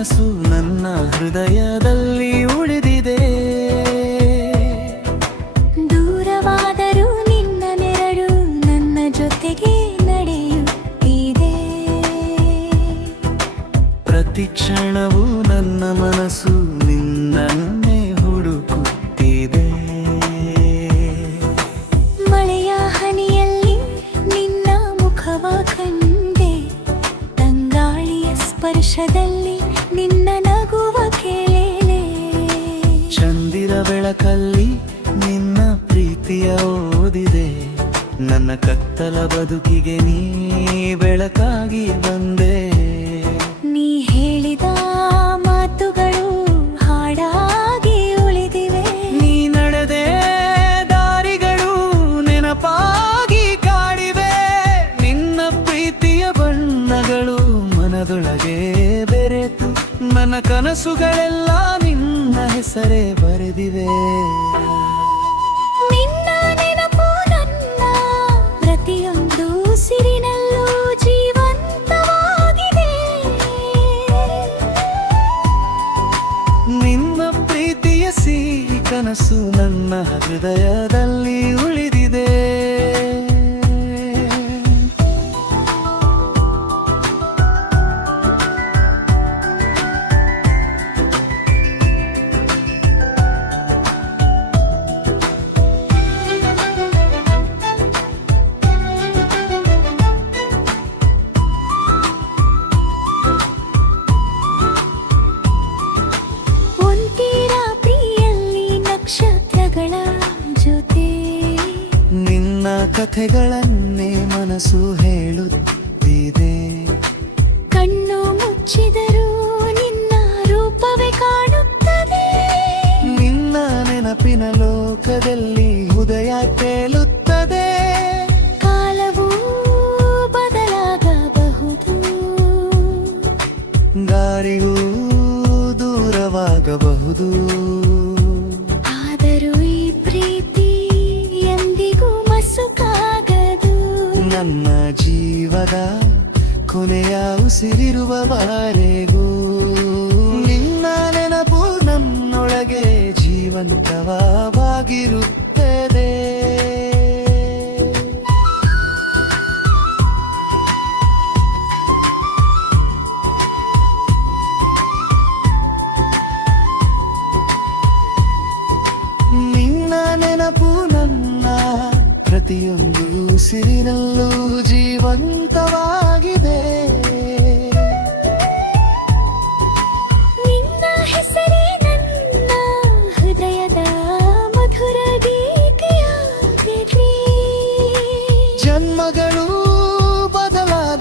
ಕನಸು ನನ್ನ ಹೃದಯದಲ್ಲಿ ಉಳಿದಿದೆ. ದೂರವಾದರೂ ನಿನ್ನ ನೆರಳು ನನ್ನ ಜೊತೆಗೆ ನಡೆಯುತ್ತಿದೆ. ಪ್ರತಿ ಕ್ಷಣವೂ ನನ್ನ ಮನಸ್ಸು ನಿನ್ನನ್ನೇ ಹುಡುಕುತ್ತಿದೆ. ಮಳೆಯ ಹನಿಯಲ್ಲಿ ನಿನ್ನ ಮುಖವ ಕಂಡೆ, ತಂಗಾಳಿಯ ಸ್ಪರ್ಶದಲ್ಲಿ ನಿನ್ನ ನಗುವ ಕೇಳೆ. ಚಂದಿರ ಬೆಳಕಲ್ಲಿ ನಿನ್ನ ಪ್ರೀತಿಯ ಓದಿದೆ. ನನ್ನ ಕತ್ತಲ ಬದುಕಿಗೆ ನೀ ಬೆಳಕಾಗಿ ಬಂದೆ. ನೀ ಹೇಳಿದ ಮಾತುಗಳು ಹಾಡಾಗಿ ಉಳಿದಿವೆ. ನೀ ನಡೆದೆ ದಾರಿಗಳು ನೆನಪಾಗಿ ಕಾಡಿವೆ. ನಿನ್ನ ಪ್ರೀತಿಯ ಬಣ್ಣಗಳು ಮನದೊಳಗೆ ಬೆರೆತು ನನ್ನ ಕನಸುಗಳೆಲ್ಲ ನಿನ್ನ ಹೆಸರೇ ಬರೆದಿವೆ. ನಿನ್ನ ನೆನಪು ನನ್ನ ಪ್ರತಿಯೊಂದು ಉಸಿರಿನಲ್ಲೂ ಜೀವಂತವಾಗಿದೆ. ನಿನ್ನ ಪ್ರೀತಿಯ ಸಿಹಿ ಕನಸು ನನ್ನ ಹೃದಯದಲ್ಲಿ ಉಳಿದಿದೆ. ಒಂತೀರಾ ಪ್ರಿಯಲ್ಲಿ ನಕ್ಷತ್ರಗಳ ಜೊತೆ ನಿನ್ನ ಕಥೆಗಳನ್ನೇ ಮನಸ್ಸು ಹೇಳುತ್ತಿದೆ. ಕಣ್ಣು ಮುಚ್ಚಿದರೂ ನಿನ್ನ ರೂಪವೇ ಕಾಣುತ್ತದೆ. ನಿನ್ನ ನೆನಪಿನ ಲೋಕದಲ್ಲಿ ಉದಯ ತೇಲುತ್ತದೆ. ಕಾಲವೂ ಬದಲಾಗಬಹುದು, ದಾರಿಯೂ ದೂರವಾಗಬಹುದು. ಆದರೂ ಈ ಪ್ರೀತಿ ಎಂದಿಗೂ ಮಸುಕಾಗದು. ನನ್ನ ಜೀವದ ಕೊನೆಯ ಉಸಿರಿರುವವರೆಗೂ ನಿನ್ನ ನೆನಪು ನನ್ನೊಳಗೆ ಜೀವಂತವಾಗಿರುತ್ತದೆ. ನಿನ್ನ ನೆನಪು ನನ್ನ ಪ್ರತಿಯೊಂದು ಉಸಿರಿನಲ್ಲೂ ಜೀವಂತವಾಗಿದೆ. ನಿನ್ನ ಹೆಸರೇ ನನ್ನ ಹೃದಯದ ಮಧುರ ಗೀತೆಯಾಗಿದೆ. ಜನ್ಮಗಳು ಬದಲಾದ